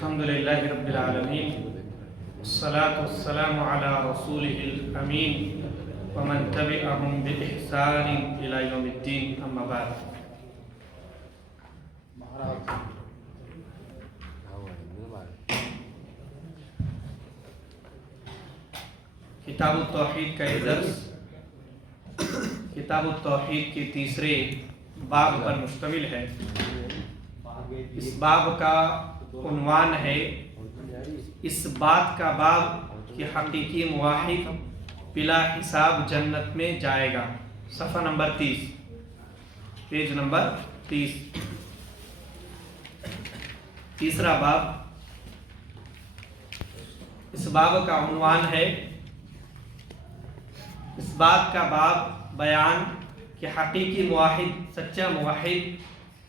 الحمد للہ رب العالمین والصلاة والسلام علی رسولہ الامین ومن تبعهم بإحسان إلی یوم الدین، اما بعد۔ کتاب التوحید کا یہ درس کتاب التوحید کے تیسرے باب پر مشتمل ہے۔ اس باب کا عنوان ہے اس بات کا باب کہ حقیقی موحد بلا حساب جنت میں جائے گا، صفحہ نمبر 30، پیج نمبر 30، تیسرا باب۔ اس باب کا عنوان ہے اس بات کا باب بیان کہ حقیقی موحد، سچا موحد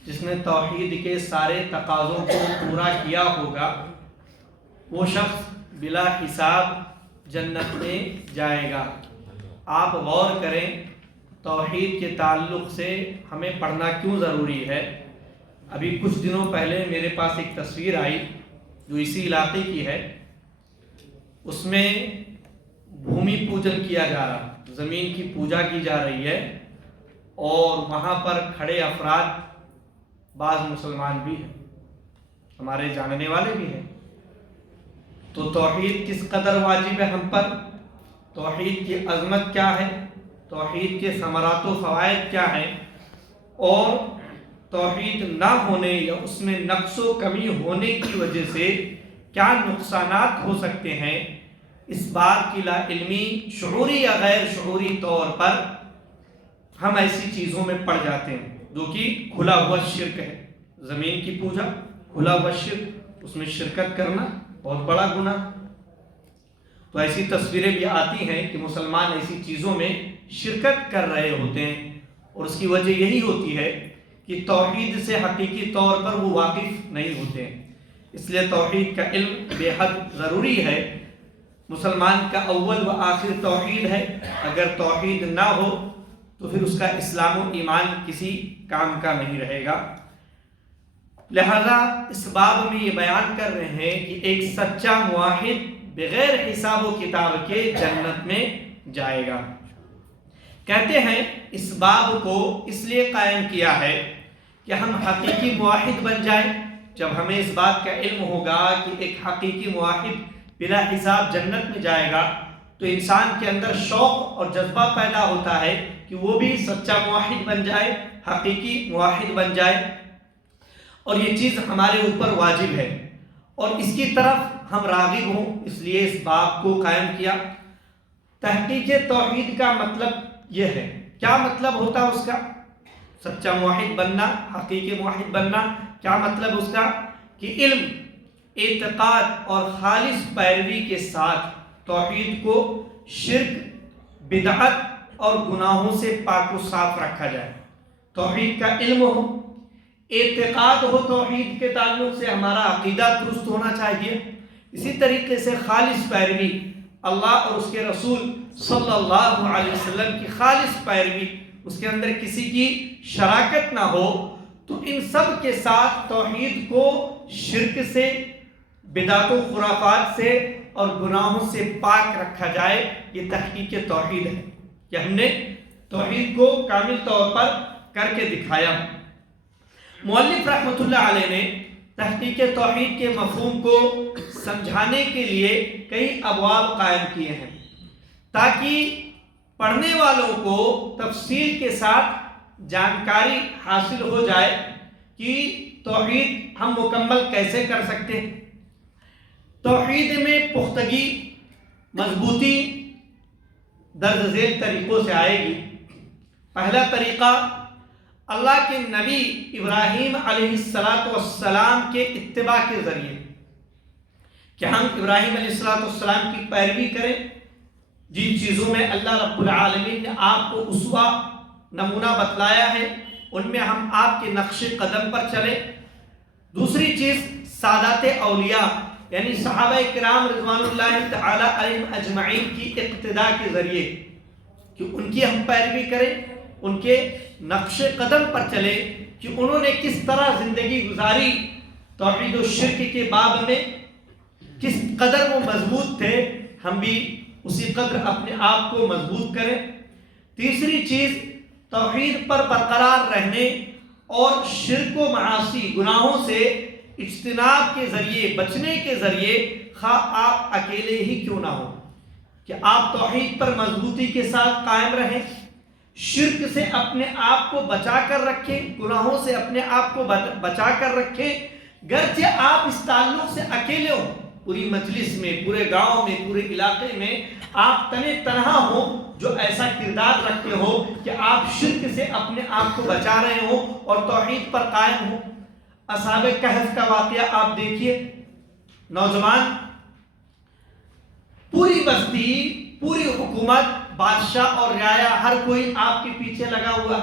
جس نے توحید کے سارے تقاضوں کو پورا کیا ہوگا، وہ شخص بلا حساب جنت میں جائے گا۔ آپ غور کریں توحید کے تعلق سے ہمیں پڑھنا کیوں ضروری ہے۔ ابھی کچھ دنوں پہلے میرے پاس ایک تصویر آئی جو اسی علاقے کی ہے، اس میں بھومی پوجن کیا جا رہا، زمین کی پوجا کی جا رہی ہے، اور وہاں پر کھڑے افراد بعض مسلمان بھی ہیں، ہمارے جاننے والے بھی ہیں۔ تو توحید کس قدر واجب ہے ہم پر، توحید کی عظمت کیا ہے، توحید کے ثمرات و فوائد کیا ہیں، اور توحید نہ ہونے یا اس میں نقص و کمی ہونے کی وجہ سے کیا نقصانات ہو سکتے ہیں، اس بات کی لا علمی شعوری یا غیر شعوری طور پر ہم ایسی چیزوں میں پڑ جاتے ہیں جو کہ کھلا ہوا شرک ہے۔ زمین کی پوجا کھلا ہوا شرک، اس میں شرکت کرنا بہت بڑا گناہ۔ تو ایسی تصویریں بھی آتی ہیں کہ مسلمان ایسی چیزوں میں شرکت کر رہے ہوتے ہیں، اور اس کی وجہ یہی ہوتی ہے کہ توحید سے حقیقی طور پر وہ واقف نہیں ہوتے ہیں۔ اس لیے توحید کا علم بے حد ضروری ہے۔ مسلمان کا اول و آخر توحید ہے، اگر توحید نہ ہو تو پھر اس کا اسلام و ایمان کسی کام کا نہیں رہے گا۔ لہذا اس باب میں یہ بیان کر رہے ہیں کہ ایک سچا موحد بغیر حساب و کتاب کے جنت میں جائے گا۔ کہتے ہیں اس باب کو اس لیے قائم کیا ہے کہ ہم حقیقی موحد بن جائیں۔ جب ہمیں اس بات کا علم ہوگا کہ ایک حقیقی موحد بلا حساب جنت میں جائے گا، تو انسان کے اندر شوق اور جذبہ پیدا ہوتا ہے کہ وہ بھی سچا موحد بن جائے، حقیقی موحد بن جائے، اور یہ چیز ہمارے اوپر واجب ہے، اور اس کی طرف ہم راغب ہوں، اس لیے اس باب کو قائم کیا۔ تحقیق توحید کا مطلب یہ ہے، کیا مطلب ہوتا ہے اس کا؟ سچا موحد بننا، حقیقی موحد بننا، کیا مطلب اس کا؟ کہ علم، اعتقاد اور خالص پیروی کے ساتھ توحید کو شرک، بدعت اور گناہوں سے پاک و صاف رکھا جائے۔ توحید کا علم ہو، اعتقاد ہو، توحید کے تعلق سے ہمارا عقیدہ درست ہونا چاہیے، اسی طریقے سے خالص پیروی، اللہ اور اس کے رسول صلی اللہ علیہ وسلم کی خالص پیروی، اس کے اندر کسی کی شراکت نہ ہو، تو ان سب کے ساتھ توحید کو شرک سے، بدعت و خرافات سے اور گناہوں سے پاک رکھا جائے۔ یہ تحقیق توحید ہے کہ ہم نے توحید کو کامل طور پر کر کے دکھایا۔ مؤلف رحمۃ اللہ علیہ نے تحقیق توحید کے مفہوم کو سمجھانے کے لیے کئی ابواب قائم کیے ہیں، تاکہ پڑھنے والوں کو تفصیل کے ساتھ جانکاری حاصل ہو جائے کہ توحید ہم مکمل کیسے کر سکتے ہیں۔ توحید میں پختگی، مضبوطی درج ذیل طریقوں سے آئے گی۔ پہلا طریقہ اللہ کے نبی ابراہیم علیہ السلام کے اتباع کے ذریعے، کہ ہم ابراہیم علیہ السلام کی پیروی کریں، جن چیزوں میں اللہ رب العالمین نے آپ کو اسوہ، نمونہ بتلایا ہے، ان میں ہم آپ کے نقش قدم پر چلیں۔ دوسری چیز سادات اولیاء یعنی صحابہ کرام رضوان اللہ تعالی علیہم اجمعین کی اقتداء کے ذریعے، کہ ان کی ہم پیروی کریں، ان کے نقش قدم پر چلیں کہ انہوں نے کس طرح زندگی گزاری، توحید و شرک کے باب میں کس قدر وہ مضبوط تھے، ہم بھی اسی قدر اپنے آپ کو مضبوط کریں۔ تیسری چیز، توحید پر برقرار رہنے اور شرک و معاصی گناہوں سے اجتناب کے ذریعے، بچنے کے ذریعے، خواہ آپ اکیلے ہی کیوں نہ ہو، کہ آپ توحید پر مضبوطی کے ساتھ قائم رہیں، شرک سے اپنے آپ کو بچا کر رکھیں، گناہوں سے اپنے آپ کو بچا کر رکھیں، گرچہ آپ اس تعلق سے اکیلے ہو، پوری مجلس میں، پورے گاؤں میں، پورے علاقے میں آپ تنے تنہا ہو جو ایسا کردار رکھتے ہو کہ آپ شرک سے اپنے آپ کو بچا رہے ہو اور توحید پر قائم ہو۔ اصحاب کہف کا واقعہ آپ دیکھیے، نوجوان، پوری بستی، پوری حکومت، بادشاہ اور رعایا، ہر کوئی آپ کے پیچھے لگا ہوا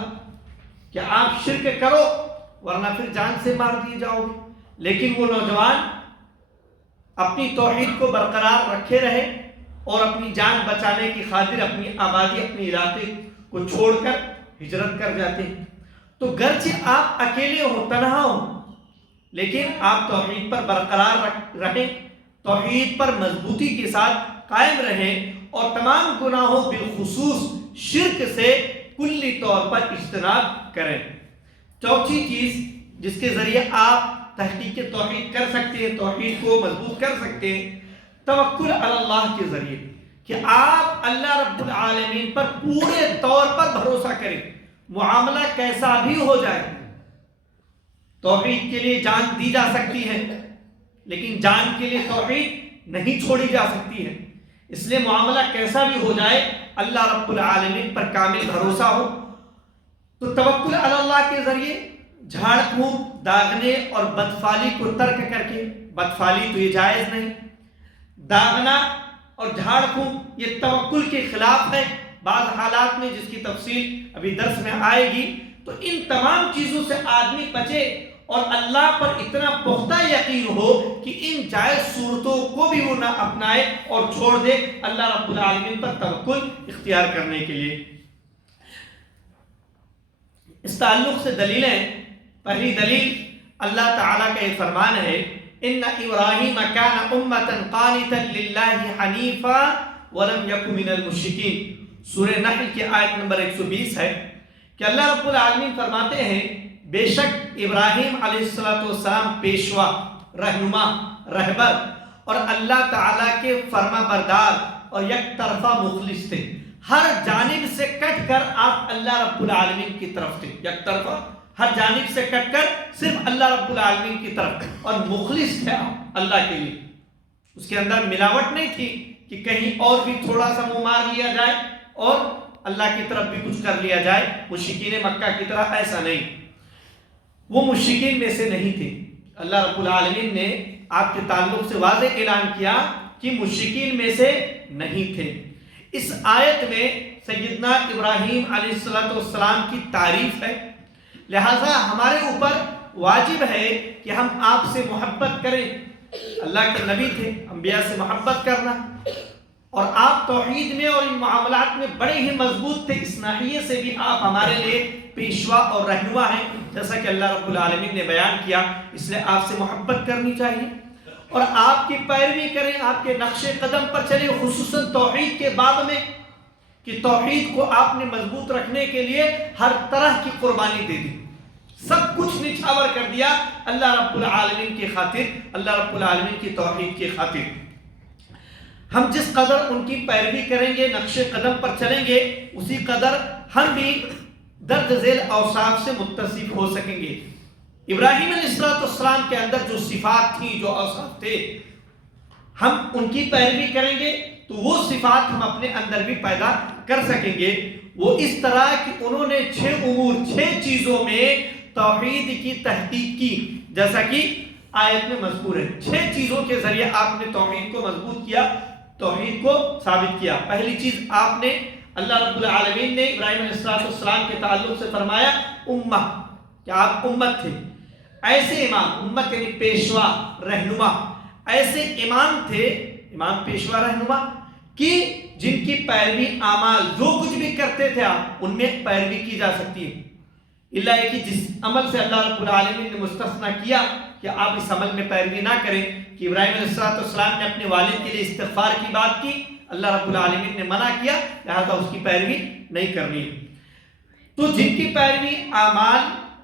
کہ آپ شرک کرو ورنہ پھر جان سے مار دیے جاؤ گے، لیکن وہ نوجوان اپنی توحید کو برقرار رکھے رہے اور اپنی جان بچانے کی خاطر اپنی آبادی، اپنی علاقے کو چھوڑ کر ہجرت کر جاتے ہیں۔ تو گرچہ آپ اکیلے ہو، تنہا ہو، لیکن آپ توحید پر برقرار رہیں، توحید پر مضبوطی کے ساتھ قائم رہیں اور تمام گناہوں بالخصوص شرک سے کلی طور پر اجتناب کریں۔ چوتھی چیز جس کے ذریعے آپ تحقیق توحید کر سکتے ہیں، توحید کو مضبوط کر سکتے ہیں، توکل علی اللہ کے ذریعے، کہ آپ اللہ رب العالمین پر پورے طور پر بھروسہ کریں، معاملہ کیسا بھی ہو جائے۔ توحید کے لیے جان دی جا سکتی ہے، لیکن جان کے لیے توحید نہیں چھوڑی جا سکتی ہے، اس لیے معاملہ کیسا بھی ہو جائے اللہ رب العالمین پر کامل بھروسہ ہو۔ تو توکل علی اللہ کے ذریعے جھاڑ پھونک، داغنے اور بدفعلی کو ترک کر کے، بدفعلی تو یہ جائز نہیں، داغنا اور جھاڑ پھونک یہ توکل کے خلاف ہے بعض حالات میں، جس کی تفصیل ابھی درس میں آئے گی۔ تو ان تمام چیزوں سے آدمی بچے اور اللہ پر اتنا پختہ یقین ہو کہ ان جائز صورتوں کو بھی وہ نہ اپنائے اور چھوڑ دے اللہ رب العالمین پر توکل اختیار کرنے کے لیے۔ اس تعلق سے دلیلیں، پہلی دلیل اللہ تعالیٰ کا یہ فرمان ہے، ان ابراہیم کان امۃ قانتا للہ حنیفا ولم یک من المشرکین، سورہ نحل کی آیت نمبر 120 ہے کہ اللہ رب العالمین فرماتے ہیں بے شک ابراہیم علیہ السلام پیشوا، رہنما، رہبر اور اللہ تعالیٰ کے فرما بردار اور یک طرفہ مخلص تھے، ہر جانب سے کٹ کر آپ اللہ رب العالمین کی طرف تھے، یک طرفہ، ہر جانب سے کٹ کر صرف اللہ رب العالمین کی طرف، اور مخلص تھے اللہ کے لیے، اس کے اندر ملاوٹ نہیں تھی کہ کہیں اور بھی تھوڑا سا منہ مار لیا جائے اور اللہ کی طرف بھی کچھ کر لیا جائے، مشرکین مکہ کی طرح ایسا نہیں، وہ مشرکین میں سے نہیں تھے۔ اللہ رب العالمین نے آپ کے تعلق سے واضح اعلان کیا کہ مشرکین میں سے نہیں تھے۔ اس آیت میں سیدنا ابراہیم علیہ السلام کی تعریف ہے، لہذا ہمارے اوپر واجب ہے کہ ہم آپ سے محبت کریں، اللہ کے نبی تھے، انبیاء سے محبت کرنا، اور آپ توحید میں اور ان معاملات میں بڑے ہی مضبوط تھے، اس ناحیے سے بھی آپ ہمارے لیے پیشوا اور رہنما ہیں، جیسا کہ اللہ رب العالمین نے بیان کیا، اس لیے آپ سے محبت کرنی چاہیے اور آپ کی پیروی کریں، آپ کے نقش قدم پر چلیں، خصوصاً توحید کے باب میں، کہ توحید کو آپ نے مضبوط رکھنے کے لیے ہر طرح کی قربانی دے دی، سب کچھ نچھاور کر دیا اللہ رب العالمین کی خاطر، اللہ رب العالمین کی توحید کی خاطر۔ ہم جس قدر ان کی پیروی کریں گے، نقش قدم پر چلیں گے، اسی قدر ہم بھی درج ذیل اوصاف سے متصف ہو سکیں گے۔ ابراہیم علیہ السلام کے اندر جو صفات تھیں، جو اوصاف تھے، ہم ان کی پیروی کریں گے تو وہ صفات ہم اپنے اندر بھی پیدا کر سکیں گے۔ وہ اس طرح کہ انہوں نے 6 امور، 6 چیزوں میں توحید کی تحقیق کی، جیسا کہ آیت میں مذکور ہے، 6 چیزوں کے ذریعے آپ نے توحید کو مضبوط کیا، توحید کو ثابت کیا۔ پہلی چیز آپ نے، اللہ رب العالمین نے ابراہیم علیہ السلام کے تعلق سے فرمایا امہ، کہ آپ امت تھے، ایسے امام، امت یعنی پیشوا، رہنما، ایسے امام تھے، امام پیشوا رہنما، کہ جن کی پیروی اعمال، جو کچھ بھی کرتے تھے آپ، ان میں پیروی کی جا سکتی ہے۔ اللہ یہ کہ جس عمل سے اللہ رب العالمین نے مستثنیٰ کیا کہ آپ اس عمل میں پیروی نہ کریں، کہ ابراہیم علیہ السلام نے اپنے والد کے لیے استغفار کی بات کی، اللہ رب العالمین نے منع کیا، لہذا اس کی پیروی نہیں کرنی ہے۔ تو جن کی پیروی اعمال،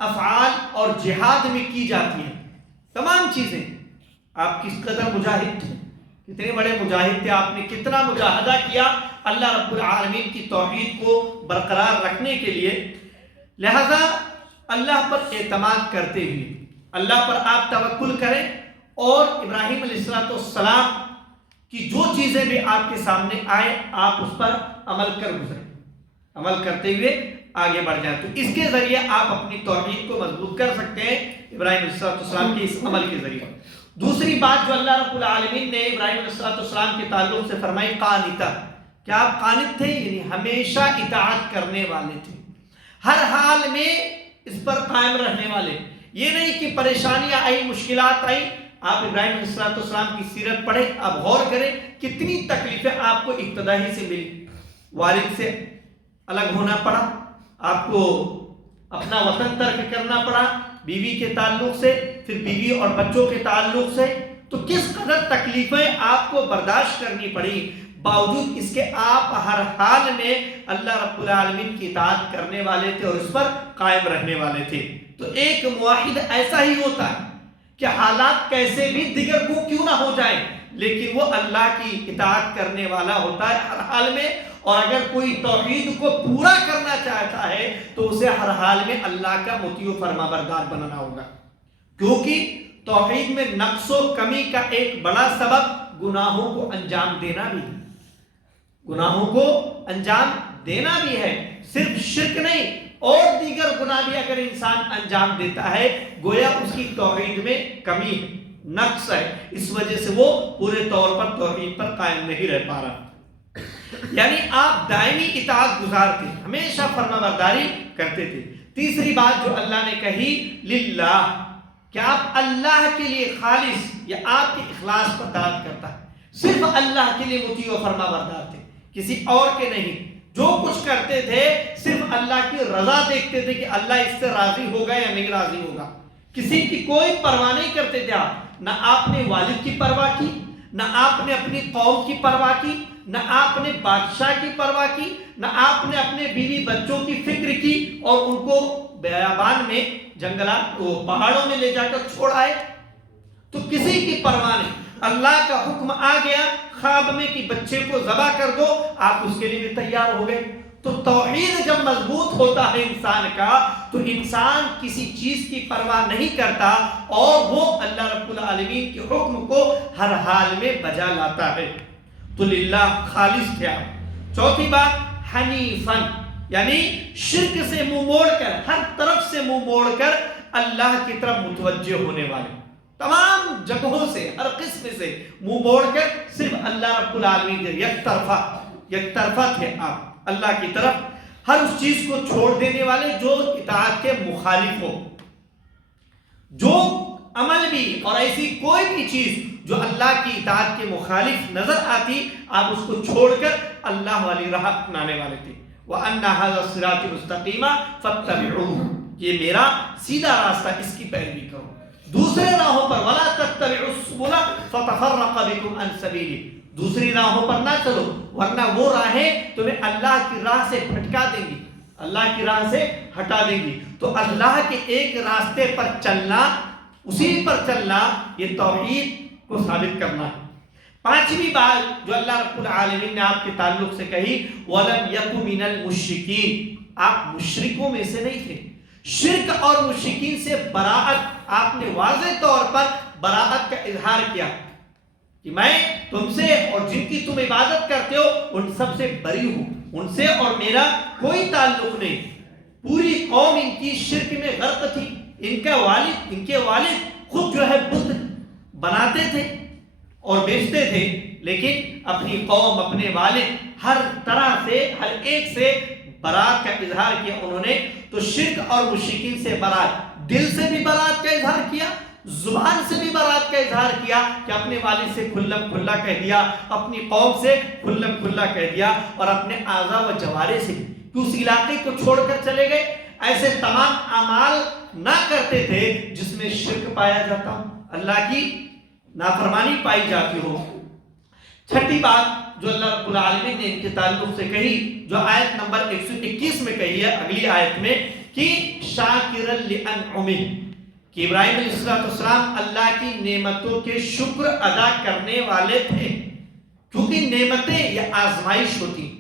افعال اور جہاد میں کی جاتی ہیں، تمام چیزیں، آپ کس قدر مجاہد تھے، کتنے بڑے مجاہد تھے، آپ نے کتنا مجاہدہ کیا اللہ رب العالمین کی توحید کو برقرار رکھنے کے لیے، لہذا اللہ پر اعتماد کرتے ہوئے اللہ پر آپ توکل کریں اور ابراہیم علیہ السلام کی جو چیزیں بھی آپ کے سامنے آئے آپ اس پر عمل کر گزریں، عمل کرتے ہوئے آگے بڑھ جائیں، تو اس کے ذریعے آپ اپنی توحید کو مضبوط کر سکتے ہیں ابراہیم علیہ السلام کے اس عمل کے ذریعے۔ دوسری بات جو اللہ رب العالمین نے ابراہیم علیہ السلام کے تعلق سے فرمائی، قانتا، کیا آپ قانت تھے، یعنی ہمیشہ اطاعت کرنے والے تھے، ہر حال میں اس پر قائم رہنے والے، یہ نہیں کہ پریشانیاں آئی، مشکلات آئی، آپ ابراہیم علیہ السلام کی سیرت پڑھیں، آپ غور کریں کتنی تکلیفیں آپ کو ابتدا ہی سے ملی، والد سے الگ ہونا پڑا، آپ کو اپنا وطن ترک کرنا پڑا بیوی کے تعلق سے، پھر بیوی اور بچوں کے تعلق سے، تو کس قدر تکلیفیں آپ کو برداشت کرنی پڑی، باوجود اس کے آپ ہر حال میں اللہ رب العالمین کی اطاعت کرنے والے تھے اور اس پر قائم رہنے والے تھے۔ تو ایک موحد ایسا ہی ہوتا ہے کہ حالات کیسے بھی دیگر کو کیوں نہ ہو جائیں، لیکن وہ اللہ کی اطاعت کرنے والا ہوتا ہے ہر حال میں، اور اگر کوئی توحید کو پورا کرنا چاہتا ہے تو اسے ہر حال میں اللہ کا مطیع و فرما بردار بننا ہوگا، کیونکہ توحید میں نقص و کمی کا ایک بڑا سبب گناہوں کو انجام دینا بھی ہے، گناہوں کو انجام دینا بھی ہے، صرف شرک نہیں اور دیگر گناہ بھی اگر انسان انجام دیتا ہے گویا اس کی توحید میں کمی ہے، نقص ہے، اس وجہ سے وہ پورے طور پر توحید پر قائم نہیں رہ پا رہا۔ یعنی آپ دائمی اطاعت گزار تھے، ہمیشہ فرما برداری کرتے تھے۔ تیسری بات جو اللہ نے کہی، للہ، کہ آپ اللہ کے لیے خالص، یا آپ کے اخلاص پر دلالت کرتا ہے، صرف اللہ کے لیے مطیع و فرما بردار تھے، کسی اور کے نہیں، جو کچھ کرتے تھے صرف اللہ کی رضا دیکھتے تھے کہ اللہ اس سے راضی ہوگا یا نہیں راضی ہوگا، کسی کی کوئی پرواہ نہیں کرتے تھے آپ، نہ آپ نے والد کی پرواہ کی، نہ آپ نے اپنی قوم کی پرواہ کی، نہ آپ نے بادشاہ کی پرواہ کی، نہ آپ نے اپنے بیوی بچوں کی فکر کی اور ان کو بیابان میں، جنگلات، پہاڑوں میں لے جا کر چھوڑ آئے، تو کسی کی پرواہ نہیں، اللہ کا حکم آ گیا خواب میں کہ بچے کو ذبح کر دو، آپ اس کے لیے بھی تیار ہو گئے۔ تو توحید جب مضبوط ہوتا ہے انسان کا تو انسان کسی چیز کی پرواہ نہیں کرتا اور وہ اللہ رب العالمین کے حکم کو ہر حال میں بجا لاتا ہے، تو للہ خالص تھے آپ۔ چوتھی بات، حنیفاً، یعنی شرک سے منہ موڑ کر، ہر طرف سے منہ موڑ کر اللہ کی طرف متوجہ ہونے والے، تمام جگہوں سے، ہر قسم سے منہ موڑ کر صرف اللہ رب العالمین کے یک طرفہ تھے آپ اللہ کی طرف، ہر اس چیز کو چھوڑ دینے والے جو اطاعت کے مخالف ہو، جو عمل بھی اور ایسی کوئی بھی چیز جو اللہ کی اطاعت کے مخالف نظر آتی آپ اس کو چھوڑ کر اللہ والی راہ اپنانے والے تھے۔ وَأَنَّ هَذَا الصِّرَاطِ مُسْتَقِيمًا فَاتَّبِعُوهُ، یہ میرا سیدھا راستہ، اس کی پیروی کرو۔ دوسرے راہوں پر وَلَا تَتَّبِعُوا السُّبُلَ فَتَفَرَّقَ بِكُمْ عَنْ سَبِيلِهِ، دوسری راہوں پر نہ چلو ورنہ وہ راہیں تمہیں اللہ کی راہ سے بھٹکا دیں گی، اللہ کی راہ سے ہٹا دیں گی۔ تو اللہ کے ایک راستے پر چلنا، اسی پر چلنا، یہ توحید کو ثابت کرنا ہے۔ پانچویں بات جو اللہ رب العالمین نے آپ کے تعلق سے کہی، وَلَمْ يَكُ مِنَ الْمُشْرِكِينَ، آپ مشرکوں میں سے نہیں تھے، شرک اور مشرکین سے براعت، آپ نے واضح طور پر براعت کا اظہار کیا کہ میں تم سے اور جن کی تم عبادت کرتے ہو ان سب سے بری ہوں، ان سے اور میرا کوئی تعلق نہیں۔ پوری قوم ان کی شرک میں غرق تھی، ان کے والد خود جو ہے بت بناتے تھے اور بیچتے تھے، لیکن اپنی قوم، اپنے والد، ہر طرح سے، ہر ایک سے برات کا اظہار کیا انہوں نے۔ تو شرک اور مشرکین سے برات، دل سے بھی برات کا اظہار کیا، زبان سے بھی برات کا اظہار کیا کہ اپنے والد سے کھلم کھلا کہہ دیا، اپنی قوم سے کھلم کھلا کہہ دیا، اور اپنے اعضاء و جوارح سے کہ اس علاقے کو چھوڑ کر چلے گئے۔ ایسے تمام اعمال نہ کرتے تھے جس میں شرک پایا جاتا ہو، اللہ کی نافرمانی پائی جاتی ہو۔ چھٹی بات جو اللہ رب العالمین نے ان کے تعلق سے کہی، جو آیت نمبر 121 میں کہی ہے اگلی آیت میں، کہ شاکرا لانعمہ، کہ ابراہیم علیہ السلام اللہ کی نعمتوں کے شکر ادا کرنے والے تھے، کیونکہ نعمتیں یہ آزمائش ہوتی،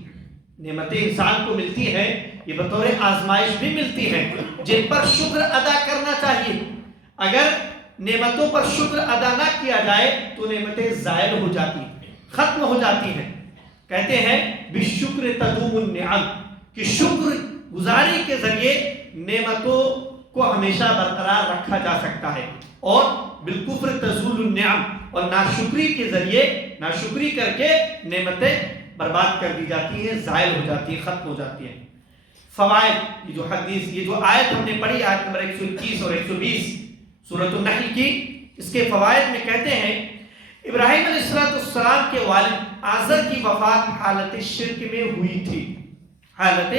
نعمتیں انسان کو ملتی ہیں، یہ بطور آزمائش بھی ملتی ہیں جن پر شکر ادا کرنا چاہیے۔ اگر نعمتوں پر شکر ادا نہ کیا جائے تو نعمتیں زائل ہو جاتی ہیں، ختم ہو جاتی ہیں۔ کہتے ہیں بالشکر تدوم النعم، کہ شکر گزاری کے ذریعے نعمتوں کو ہمیشہ برقرار رکھا جا سکتا ہے، اور بالکفر تزول النعم، اور ناشکری کے ذریعے ناشکری کر کے نعمتیں برباد کر دی جاتی ہیں، زائل ہو جاتی ہیں، ختم ہو جاتی ہیں۔ فوائد، یہ جو حدیث، یہ جو آیت ہم نے پڑھی، آیت نمبر 121 اور 120 سورۃ النحل کی، اس کے فوائد میں کہتے ہیں ابراہیم علیہ السلام کے والد آزر کی وفات حالت شرک میں ہوئی تھی، حالت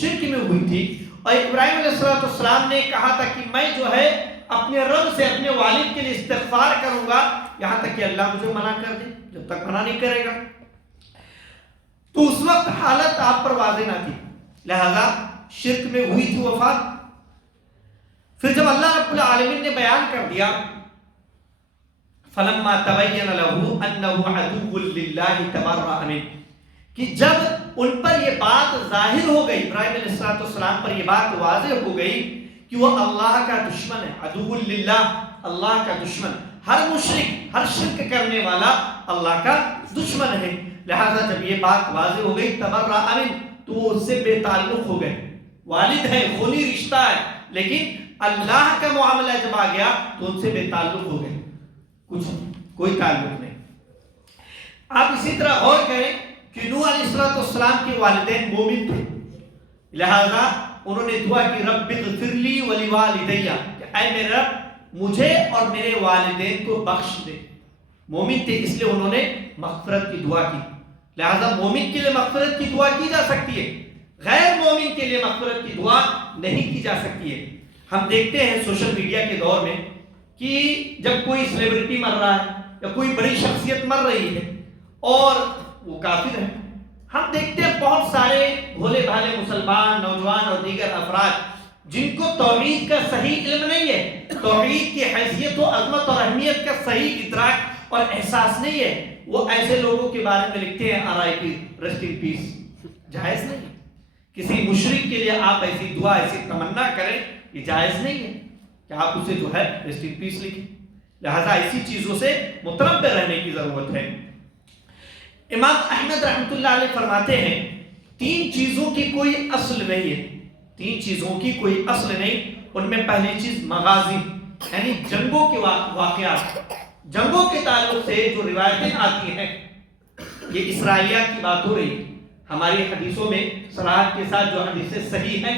شرک میں ہوئی تھی، اور ابراہیم علیہ السلام نے کہا تھا کہ میں جو ہے اپنے رب سے اپنے والد کے لیے استغفار کروں گا یہاں تک کہ اللہ مجھے منع کر دے، جب تک منع نہیں کرے گا۔ تو اس وقت حالت آپ پر واضح نہ تھی، لہذا شرک میں ہوئی تھی وفات۔ پھر جب اللہ رب العالمین نے بیان کر دیا فلما تبین له انه عدو للہ تبرأ منہ، کہ جب ان پر یہ بات ظاہر ہو گئی، ابراہیم علیہ السلام پر یہ بات واضح ہو گئی کہ وہ اللہ کا دشمن ہے، عدو للہ، اللہ کا دشمن، ہر مشرک، ہر شرک کرنے والا اللہ کا دشمن ہے، لہذا جب یہ بات واضح ہو گئی تبرأ منہ، تو وہ اس سے بے تعلق ہو گئے۔ والد ہے، خونی رشتہ ہے، لیکن اللہ کا معاملہ جب آ گیا تو ان سے بے تعلق ہو گئے، کچھ کوئی تعلق نہیں۔ آپ اسی طرح غور کریں کہ نوح علیہ السلام کے والدین مومن تھے، لہذا انہوں نے دعا کی رب اغفر لی ولوالدی، کہ اے میرے رب مجھے اور میرے والدین کو بخش دے۔ مومن تھے اس لیے انہوں نے مغفرت کی دعا کی، لہذا مومن کے لیے مغفرت کی دعا کی جا سکتی ہے، غیر مومن کے لیے مغفرت کی دعا نہیں کی جا سکتی ہے۔ ہم دیکھتے ہیں سوشل میڈیا کے دور میں کہ جب کوئی سیلیبریٹی مر رہا ہے یا کوئی بڑی شخصیت مر رہی ہے اور وہ کافر ہے، ہم دیکھتے ہیں بہت سارے بھولے بھالے مسلمان نوجوان اور دیگر افراد جن کو توحید کا صحیح علم نہیں ہے، توحید کی حیثیت و عظمت اور اہمیت کا صحیح ادراک اور احساس نہیں ہے، وہ ایسے لوگوں کے بارے میں لکھتے ہیں RIP، ریسٹ ان پیس۔ جائز نہیں، کسی مشرک کے لیے آپ ایسی دعا، ایسی تمنا کریں، یہ جائز نہیں ہے کہ آپ اسے جو ہے ریسٹ ان پیس لکھیں، لہذا ایسی چیزوں سے متنبہ رہنے کی ضرورت ہے۔ امام احمد رحمۃ اللہ علیہ فرماتے ہیں 3 چیزوں کی کوئی اصل نہیں ہے، 3 چیزوں کی کوئی اصل نہیں، ان میں پہلی چیز مغازی، یعنی جنگوں کے واقعات، جنگوں کے تعلق سے جو روایتیں آتی ہیں، یہ اسرائیلیات کی بات ہو رہی ہے، ہماری حدیثوں میں صراحت کے ساتھ جو حدیثیں صحیح ہیں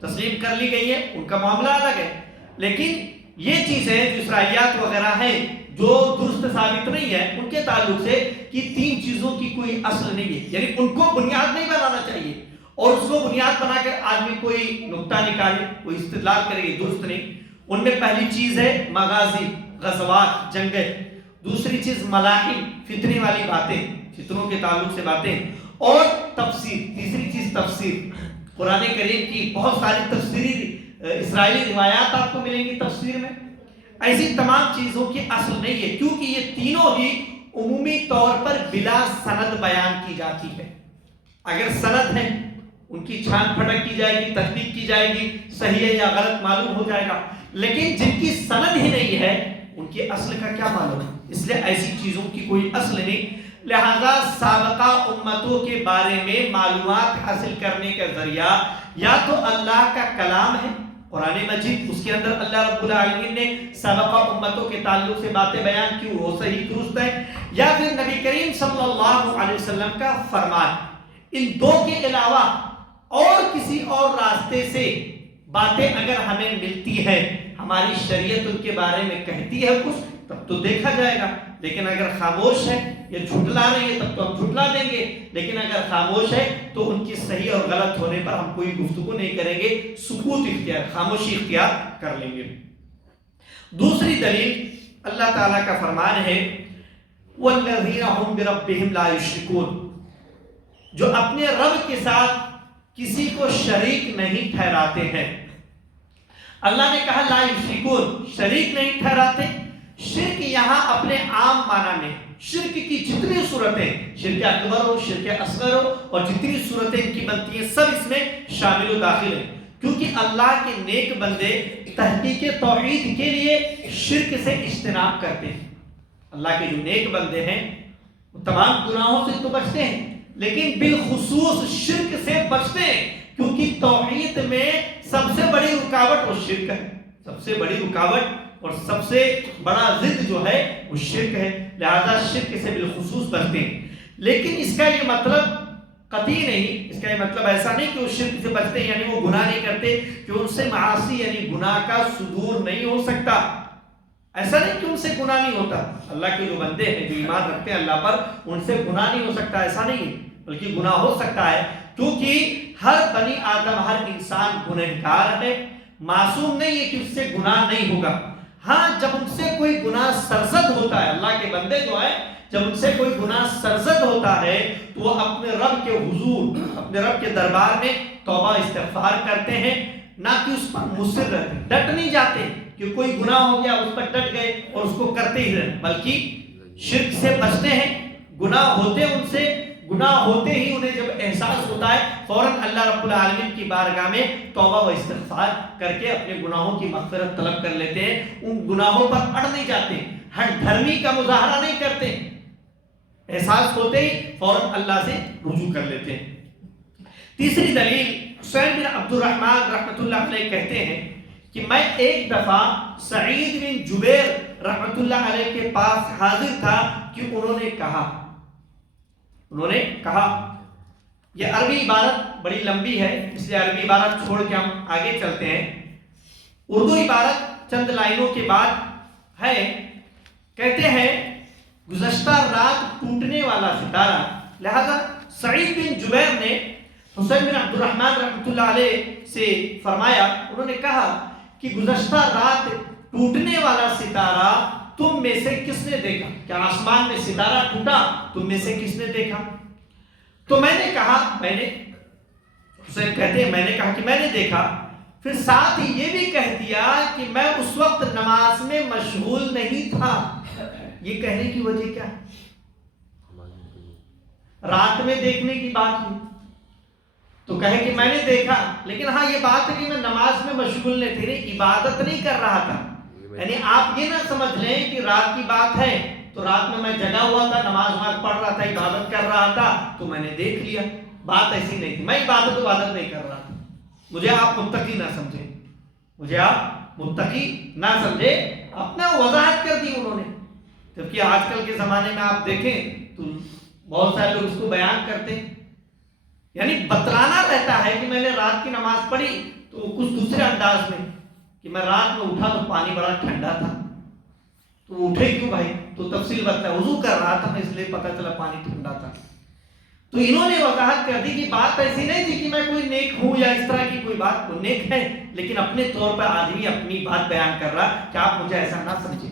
تسلیم کر لی گئی ہے، ان کا معاملہ الگ ہے، لیکن یہ چیزیں جو اسرائیلیات وغیرہ ہیں جو درست ثابت نہیں ہے، ان کے تعلق سے کہ 3 چیزوں کی کوئی اصل نہیں ہے، یعنی ان کو بنیاد نہیں بنانا چاہیے، اور اس کو بنیاد بنا کر آدمی کوئی نقطہ نکالے، کوئی استدلال کرے، یہ درست نہیں۔ ان میں پہلی چیز ہے مغازی، غزوات، جنگیں، دوسری چیز ملاحم، فتنے والی باتیں، فتنوں کے تعلق سے باتیں، اور تفسیر، تیسری چیز تفسیر، قرآن کریم کی بہت ساری تفسیری اسرائیلی روایات آپ کو ملیں گی تفسیر میں، ایسی تمام چیزوں کی اصل نہیں ہے، کیونکہ یہ تینوں ہی عمومی طور پر بلا سند بیان کی جاتی ہے۔ اگر سند ہے ان کی چھان پھٹک کی جائے گی، تحقیق کی جائے گی، صحیح ہے یا غلط معلوم ہو جائے گا، لیکن جن کی سند ہی نہیں ہے ان کی اصل کا کیا معلوم ہے، اس لیے ایسی چیزوں کی کوئی اصل نہیں، لہذا سابقہ امتوں کے بارے میں معلومات حاصل کرنے کا ذریعہ یا تو اللہ کا کلام ہے قرآن مجید، اس کے اندر اللہ رب العالمین نے سابقہ امتوں کے تعلق سے باتیں بیان کی، وہ صحیح درست ہے، یا پھر نبی کریم صلی اللہ علیہ وسلم کا فرمان۔ ان 2 کے علاوہ اور کسی اور راستے سے باتیں اگر ہمیں ملتی ہیں، ہماری شریعت ان کے بارے میں کہتی ہے کچھ، تب تو دیکھا جائے گا، لیکن اگر خاموش ہے، یہ جھٹلا رہی ہے تب تو ہم جھٹلا دیں گے، لیکن اگر خاموش ہے تو ان کی صحیح اور غلط ہونے پر ہم کوئی گفتگو نہیں کریں گے، سکوت اختیار، خاموشی اختیار کر لیں گے۔ دوسری دلیل اللہ تعالیٰ کا فرمان ہے وَالَّذِينَ هُمْ بِرَبِّهِمْ لَا يُشْرِكُونَ، جو اپنے رب کے ساتھ کسی کو شریک نہیں ٹھہراتے ہیں۔ اللہ نے کہا لا یشرکون، شریک نہیں ٹھہراتے۔ شرک یہاں اپنے عام معنی میں شرک کی جتنی صورتیں، شرک اکبر ہو، شرک اصغر ہو، اور جتنی صورتیں ان کی بنتی ہیں سب اس میں شامل و داخل ہیں، کیونکہ اللہ کے نیک بندے تحقیق توحید کے لیے شرک سے اجتناب کرتے ہیں۔ اللہ کے جو نیک بندے ہیں وہ تمام گناہوں سے تو بچتے ہیں، لیکن بالخصوص شرک سے بچتے ہیں، کیونکہ توحید میں سب سے بڑی رکاوٹ وہ شرک ہے، سب سے بڑی رکاوٹ اور سب سے بڑا ضد جو ہے وہ شرک ہے، لہذا شرک سے بالخصوص بچتے ہیں۔ لیکن اس کا یہ مطلب قطعی نہیں، اس کا یہ مطلب ایسا نہیں کہ وہ شرک سے بچتے ہیں یعنی وہ گناہ نہیں کرتے، کہ ان سے معاصی یعنی گناہ کا صدور نہیں ہو سکتا، ایسا نہیں کہ ان سے گناہ نہیں ہوتا۔ اللہ کے جو بندے ہیں جو ایمان رکھتے ہیں اللہ پر، ان سے گناہ نہیں ہو سکتا، ایسا نہیں ہے، بلکہ گناہ ہو سکتا ہے، کیونکہ ہر بنی آدم، ہر انسان گنہگار ہے، معصوم نہیں ہے کہ اس سے گناہ نہیں ہوگا۔ ہاں جب ان سے کوئی گناہ سرزد ہوتا ہے، اللہ کے بندے جو ہیں جب ان سے کوئی گناہ سرزد ہوتا ہے تو وہ اپنے رب کے حضور، اپنے رب کے دربار میں توبہ استغفار کرتے ہیں، نہ کہ اس پر مصر رہتے، ڈٹ نہیں جاتے کہ کوئی گناہ ہو گیا اس پر ڈٹ گئے اور اس کو کرتے ہی رہے، بلکہ شرک سے بچتے ہیں۔ گناہ ہوتے ان سے، گناہ ہوتے ہی انہیں جب احساس ہوتا ہے فوراً اللہ رب العالمین کی بارگاہ میں توبہ و استغفار کر کے اپنے گناہوں کی مغفرت طلب کر لیتے ہیں، ان گناہوں پر اڑ نہیں جاتے، ہر دھرمی کا مظاہرہ نہیں کرتے، احساس ہوتے ہی فوراً اللہ سے رجوع کر لیتے ہیں۔ تیسری دلیل، حسین بن عبد الرحمن رحمۃ اللہ علیہ کہتے ہیں کہ میں ایک دفعہ سعید بن جبیر رحمۃ اللہ علیہ کے پاس حاضر تھا کہ انہوں نے کہا، یہ عربی عبارت بڑی لمبی ہے اس لیے عربی عبارت چھوڑ کے ہم آگے چلتے ہیں، اردو عبارت چند لائنوں کے بعد ہے، کہتے ہیں گزشتہ رات ٹوٹنے والا ستارہ، لہذا سعید بن جبیر نے حسین بن عبد الرحمن رحمۃ اللہ علیہ سے فرمایا، انہوں نے کہا کہ گزشتہ رات ٹوٹنے والا ستارہ تم میں سے کس نے دیکھا؟ کیا آسمان میں ستارہ ٹوٹا؟ تم میں سے کس نے دیکھا؟ تو میں نے کہا، حسین کہتے ہیں میں نے کہا کہ میں نے دیکھا، پھر ساتھ ہی یہ بھی کہہ دیا کہ میں اس وقت نماز میں مشغول نہیں تھا۔ یہ کہنے کی وجہ کیا ہے؟ رات میں دیکھنے کی بات ہوئی تو کہے کہ میں نے دیکھا، لیکن ہاں یہ بات ہے کہ میں نماز میں مشغول نہیں تھی، عبادت نہیں کر رہا تھا، یعنی آپ یہ نہ سمجھ لیں کہ رات کی بات ہے تو رات میں جگا ہوا تھا، نماز پڑھ رہا تھا، عبادت کر رہا تھا تو میں نے دیکھ لیا، بات ایسی نہیں تھی، میں عبادت نہیں کر رہا تھا، مجھے آپ متقی نہ سمجھیں، مجھے آپ متقی نہ سمجھیں، اپنا وضاحت کر دی انہوں نے۔ جبکہ آج کل کے زمانے میں آپ دیکھیں تو بہت سارے لوگ اس کو بیان کرتے ہیں، یعنی بتلانا رہتا ہے کہ میں نے رات کی نماز پڑھی تو کچھ دوسرے انداز میں کہ میں رات میں اٹھا تو پانی بڑا ٹھنڈا تھا، تو اٹھے کیوں بھائی؟ تو تفصیل بتایا، وضو کر رہا تھا میں اس لیے پتہ چلا پانی ٹھنڈا تھا۔ تو انہوں نے وضاحت کر دی کہ بات ایسی نہیں تھی کہ میں کوئی نیک ہوں یا اس طرح کی کوئی بات، کو نیک ہے لیکن اپنے طور پر آدمی اپنی بات بیان کر رہا کہ آپ مجھے ایسا نہ سمجھیں۔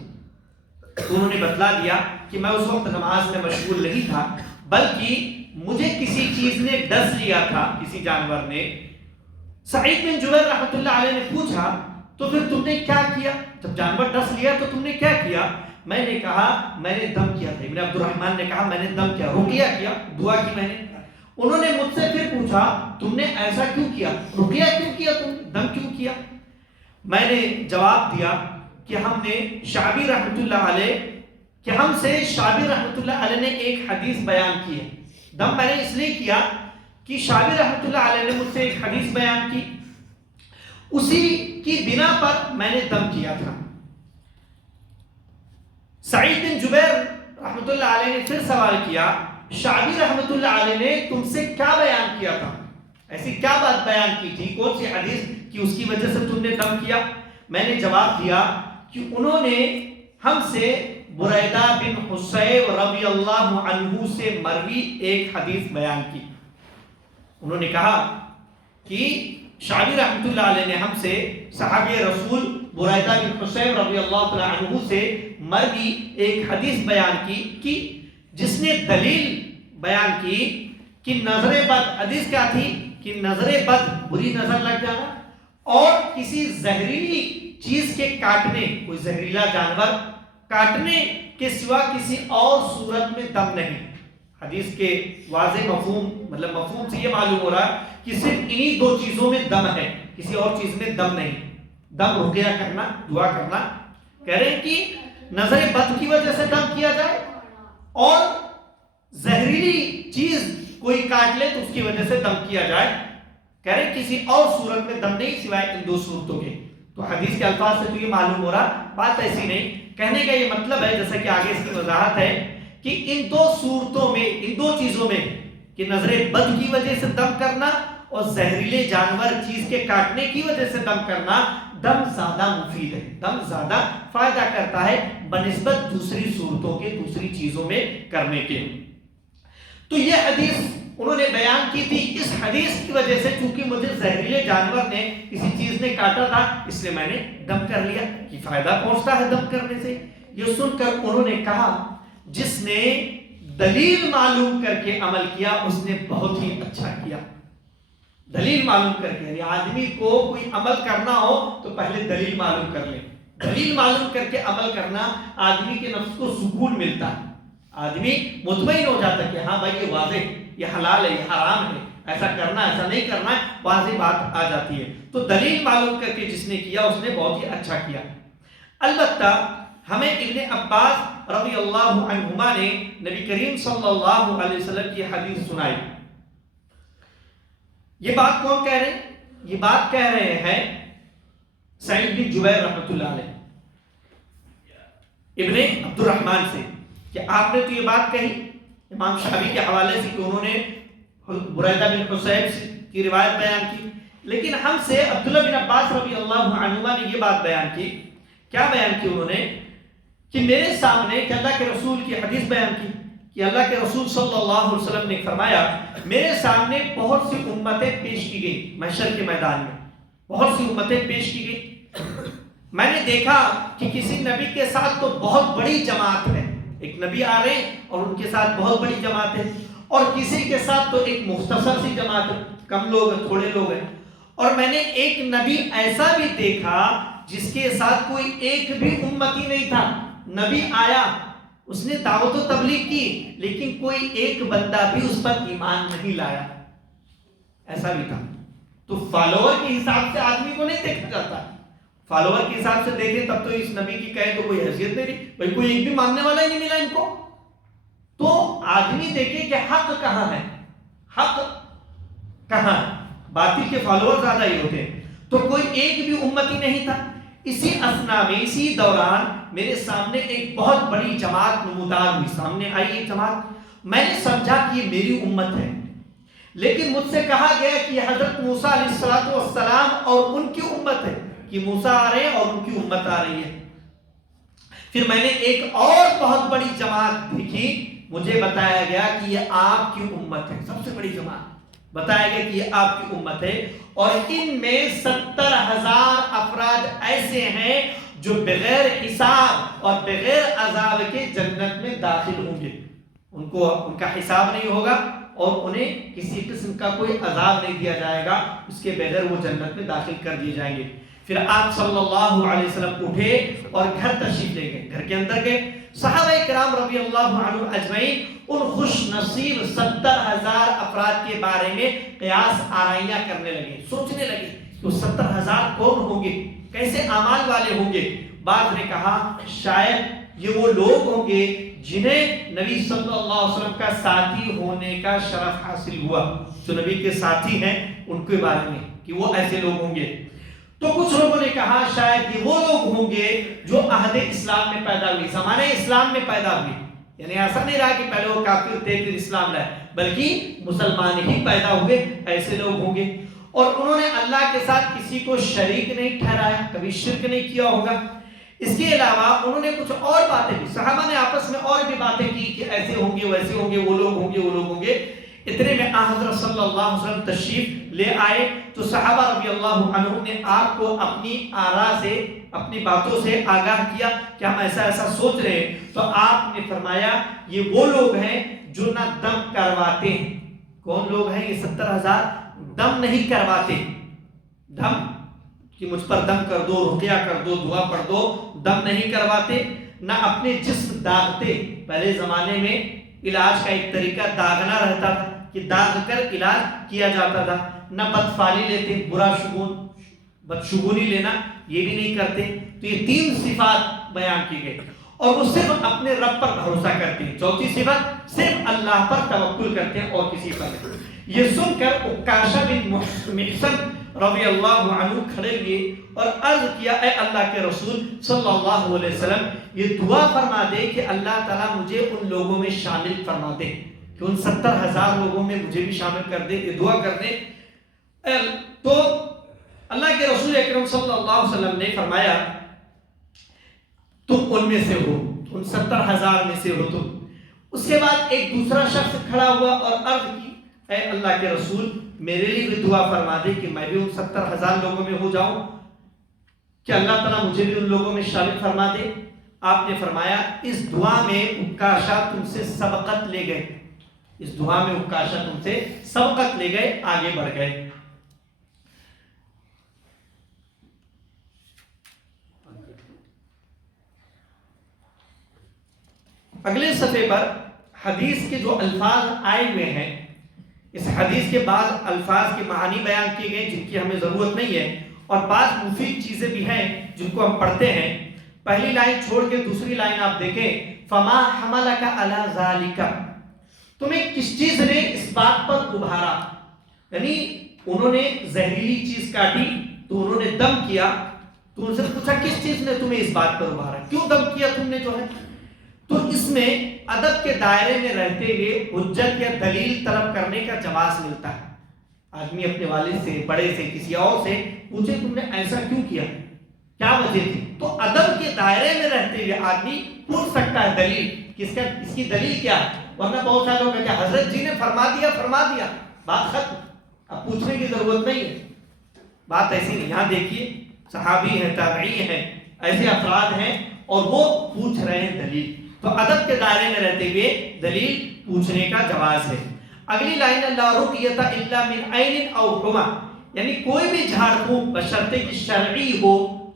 تو انہوں نے بتلا دیا کہ میں اس وقت نماز میں مشغول نہیں تھا، بلکہ مجھے کسی چیز نے ڈس لیا تھا، کسی جانور نے۔ سعید بن جبیر رحمۃ اللہ علیہ نے پوچھا تو پھر تم نے کیا کیا؟ جب جانور ڈس لیا تو تم نے کیا کیا؟ میں نے کہا میں نے دم کیا تھا، ابن عبد الرحمن نے کہا میں نے دم کیا، رقیہ کیا، دعا کی میں نے۔ انہوں نے مجھ سے پھر پوچھا تم نے ایسا کیوں کیا، رقیہ کیوں کیا، تم نے دم کیوں کیا؟ میں نے جواب دیا کہ ہم نے شعبی رحمۃ اللہ علیہ کہ ہم سے شعبی رحمۃ اللہ علیہ نے ایک حدیث بیان کی ہے۔ دم میں نے اس لیے کیا کہ شعبی رحمۃ اللہ علیہ نے مجھ سے ایک حدیث بیان کی، اسی کی بنا پر میں نے دم کیا تھا۔ سعید بن جبیر رحمۃ اللہ علیہ نے پھر سوال کیا شعبی رحمۃ اللہ علیہ نے تم سے کیا بیان کیا تھا، ایسی کیا بات بیان کی تھی، کون سی حدیث کہ اس کی وجہ سے تم نے دم کیا؟ میں نے جواب دیا کہ انہوں نے ہم سے بریدہ بن حصیب رضی اللہ عنہ سے مروی ایک حدیث بیان کی. انہوں نے کہا کہ شعبی رحمۃ اللہ علیہ نے ہم سے صحابی رسول بریدہ بن حصیب رضی اللہ عنہ سے مروی ایک حدیث بیان کی کہ جس نے دلیل بیان کی کہ نظر بد، حدیث کیا تھی کہ نظر بد بری نظر لگ جانا اور کسی زہریلی چیز کے کاٹنے، کوئی زہریلا جانور کاٹنے کے سوا کسی اور صورت میں دم نہیں. حدیث کے واضح مفہوم، مطلب مفہوم سے یہ معلوم ہو رہا ہے کہ صرف انہی دو چیزوں میں دم ہے، کسی اور چیز میں دم نہیں. دم رقیہ کرنا، دعا کرنا. کہہ رہے ہیں کہ نظر بد کی وجہ سے دم کیا جائے اور زہریلی چیز کوئی کاٹ لے تو اس کی وجہ سے دم کیا جائے. کہہ رہے ہیں کسی اور صورت میں دم نہیں سوائے ان دو صورتوں کے. تو حدیث کے الفاظ سے تو یہ معلوم ہو رہا بات ایسی نہیں. کہنے کا یہ مطلب ہے، جیسا کہ آگے اس کی وضاحت ہے، کہ ان دو صورتوں میں، ان دو چیزوں میں کہ نظر بد کی وجہ سے دم کرنا اور زہریلے جانور چیز کے کاٹنے کی وجہ سے دم کرنا، دم زیادہ مفید ہے، دم زیادہ فائدہ کرتا ہے بنسبت دوسری صورتوں کے، دوسری چیزوں میں کرنے کے. تو یہ حدیث انہوں نے بیان کی تھی. اس حدیث کی وجہ سے چونکہ مجھے زہریلے جانور نے، کسی چیز نے کاٹا تھا، اس لیے میں نے دم کر لیا کہ فائدہ پہنچتا ہے دم کرنے سے. یہ سن کر انہوں نے کہا جس نے دلیل معلوم کر کے عمل کیا اس نے بہت ہی اچھا کیا. دلیل معلوم کر کے، یعنی آدمی کو کوئی عمل کرنا ہو تو پہلے دلیل معلوم کر لے. دلیل معلوم کر کے عمل کرنا آدمی کے نفس کو سکون ملتا ہے، آدمی مطمئن ہو جاتا ہے کہ ہاں بھائی یہ واضح، یہ حلال ہے، یہ حرام ہے، ایسا کرنا ایسا نہیں کرنا ہے، واضح بات آ جاتی ہے. تو دلیل معلوم کر کے جس نے کیا اس نے بہت ہی اچھا کیا. البتہ ہمیں ابن عباس رضی اللہ عنہما نے نبی کریم صلی اللہ علیہ وسلم کی حدیث سنائی. یہ بات کون کہہ رہے ہیں؟ یہ بات کہہ رہے ہیں سعید بن جبیر رحمۃ اللہ علیہ ابن عبد الرحمن سے کہ آپ نے تو یہ بات کہی امام شافعی کے حوالے سے کہ انہوں نے بریدہ بن حصیب کی روایت بیان کی، لیکن ہم سے عبداللہ بن عباس رضی اللہ عنہما نے یہ بات بیان کی. کیا بیان کی انہوں نے؟ کہ میرے سامنے، کہ اللہ کے رسول کی حدیث بیان کی کہ اللہ کے رسول صلی اللہ علیہ وسلم نے فرمایا میرے سامنے بہت سی امتیں پیش کی گئی، محشر کے میدان میں بہت سی امتیں پیش کی گئی. میں نے دیکھا کہ کسی نبی کے ساتھ تو بہت بڑی جماعت ہے، ایک نبی آ رہے ہیں اور ان کے ساتھ بہت بڑی جماعت ہے، اور کسی کے ساتھ تو ایک مختصر سی جماعت ہے، کم لوگ ہیں، تھوڑے لوگ ہیں. اور میں نے ایک نبی ایسا بھی دیکھا جس کے ساتھ کوئی ایک بھی امتی نہیں تھا. نبی آیا، اس نے دعوت و تبلیغ کی، لیکن کوئی ایک بندہ بھی اس پر ایمان نہیں لایا. ایسا بھی تھا. تو فالوور کے حساب سے آدمی کو نہیں دیکھا جاتا. فالوور کے حساب سے دیکھیں تب تو اس نبی کی کہے تو کوئی حیثیت نہیں رہی، بھائی کوئی ایک بھی ماننے والا ہی نہیں ملا ان کو. تو آدمی دیکھے کہ حق کہاں ہے، حق کہاں ہے. باطل کے فالوور زیادہ ہی ہوتے ہیں. تو کوئی ایک بھی امتی نہیں تھا. اسی اثنا میں، اسی دوران میرے سامنے ایک بہت بڑی جماعت نمودار ہوئی. سامنے آئی ایک جماعت، میں نے سمجھا کہ یہ میری امت ہے، لیکن مجھ سے کہا گیا کہ یہ حضرت موسیٰ علیہ السلام اور ان کی امت ہے، کہ موسیٰ آ رہے ہیں اور ان کی امت آ رہی ہے. پھر میں نے ایک اور بہت بڑی جماعت دیکھی، مجھے بتایا گیا کہ یہ آپ کی امت ہے، سب سے بڑی جماعت بتایا گیا کہ یہ آپ کی امت ہے، اور ان میں 70,000 افراد ایسے ہیں جو بغیر حساب اور بغیر عذاب کے جنت میں داخل ہوں گے. ان کا حساب نہیں ہوگا اور انہیں کسی قسم کا کوئی عذاب نہیں دیا جائے گا، اس کے بغیر وہ جنت میں داخل کر دیے جائیں گے. پھر آپ صلی اللہ علیہ وسلم اٹھے اور گھر تشریف لے گئے، گھر کے اندر گئے. صحابہ کرام رضی اللہ عنہ اجمعین ان خوش نصیب 70,000 افراد کے بارے میں قیاس آرائیاں کرنے لگے، سوچنے لگے کہ 70,000 کون ہوں گے، کیسے اعمال والے ہوں گے. بعض نے کہا شاید یہ وہ لوگ ہوں گے جنہیں نبی صلی اللہ علیہ وسلم کا ساتھی ہونے کا شرف حاصل ہوا، جو نبی کے ساتھی ہیں ان کے بارے میں کہ وہ ایسے لوگ ہوں گے. تو کچھ لوگوں نے کہا شاید یہ وہ لوگ ہوں گے جو عہد اسلام میں پیدا ہوئی، زمانہ اسلام میں پیدا ہوئی. یعنی ایسا نہیں رہا کہ پہلے وہ کافر تھے پھر اسلام لائے، بلکہ مسلمان ہی پیدا ہوئے، ایسے لوگ ہوں گے. اور انہوں نے اللہ کے ساتھ کسی کو شریک نہیں ٹھہرایا، کبھی شرک نہیں کیا ہوگا. اس کے علاوہ انہوں نے کچھ اور باتیں بھی، صحابہ ہوں گے، وہ لوگ ہوں گے، وہ لوگ ہوں گے۔ اتنے میں آن حضرت صلی اللہ علیہ وسلم تشریف لے آئے تو صحابہ رضی اللہ عنہم نے آپ کو اپنی آراء سے، اپنی باتوں سے آگاہ کیا کہ ہم ایسا ایسا سوچ رہے ہیں۔ تو آپ نے فرمایا یہ وہ لوگ ہیں جو نہ دم کرواتے ہیں۔ کون لوگ ہیں یہ 70,000؟ دم نہیں کرواتے، دم کہ مجھ پر دم کر دو، رقیہ کر دو، دعا پڑھ دو، دم نہیں کرواتے، نہ اپنے جسم داغتے۔ پہلے زمانے میں علاج کا ایک طریقہ داغنا رہتا تھا کہ داغ کر علاج کیا جاتا تھا۔ نہ بدفعلی لیتے، برا شگون، بدشگونی لینا یہ بھی نہیں کرتے۔ تو یہ 3 صفات بیان کی گئی، اور وہ صرف اپنے رب پر بھروسہ کرتے ہیں۔ چوتھی صفت، صرف اللہ پر توکل کرتے ہیں اور کسی پر نہیں۔ یہ سن کر عکاشہ بن محصن رضی اللہ عنہ کھڑے ہوئے اور عرض کیا، اے اللہ کے رسول صلی اللہ علیہ وسلم، یہ دعا فرما دے کہ اللہ تعالیٰ مجھے ان لوگوں میں شامل فرما دے، کہ ان 70,000 لوگوں میں مجھے بھی شامل کر دے، یہ دعا کر دے۔ تو اللہ کے رسول اکرم صلی اللہ علیہ وسلم نے فرمایا تم ان میں سے ہو، ان 70,000 میں سے ہو تم۔ اس کے بعد ایک دوسرا شخص کھڑا ہوا اور عرض کی، اے اللہ کے رسول میرے لیے بھی دعا فرما دے کہ میں بھی ان 70,000 لوگوں میں ہو جاؤں، کہ اللہ تعالیٰ مجھے بھی ان لوگوں میں شامل فرما دے۔ آپ نے فرمایا اس دعا میں عکاشہ تم سے سبقت لے گئے، اس دعا میں عکاشہ تم سے سبقت لے گئے، آگے بڑھ گئے۔ اگلے صفحے پر حدیث کے جو الفاظ آئے ہوئے ہیں، اس حدیث کے بعض الفاظ کے معانی بیان کیے گئے جن کی ہمیں ضرورت نہیں ہے، اور بعض مفید چیزیں بھی ہیں جن کو ہم پڑھتے ہیں۔ پہلی لائن چھوڑ کے دوسری لائن آپ دیکھیں، فما حملک علی ذالک، تمہیں کس چیز نے اس بات پر ابھارا؟ یعنی انہوں نے زہریلی چیز کاٹی تو انہوں نے دم کیا، تو ان سے پوچھا کس چیز نے تمہیں اس بات پر ابھارا، کیوں دم کیا تم نے جو ہے؟ تو اس میں ادب کے دائرے میں رہتے ہوئے حجت یا دلیل طلب کرنے کا جواز ملتا ہے۔ آدمی اپنے والد سے، بڑے سے، کسی اور سے پوچھے تم نے ایسا کیوں کیا، کیا وجہ تھی، تو ادب کے دائرے میں رہتے ہوئے آدمی پوچھ سکتا ہے دلیل، اس کی دلیل کیا ہے۔ ورنہ بہت سارے لوگ کہتے ہیں حضرت جی نے فرما دیا، بات ختم، اب پوچھنے کی ضرورت نہیں ہے۔ بات ایسی نہیں، یہاں دیکھیے صحابی ہیں، تابعی ہیں، ایسے افراد ہیں اور وہ پوچھ رہے ہیں دلیل، تو ادب کے دائرے میں رہتے ہوئے دلیل پوچھنے کا جواز ہے۔ اگلی لائن، لا رقیۃ الا من عین او حما، یعنی کوئی بھی جھاڑ پھونک بشرطے کی شرعی ہو،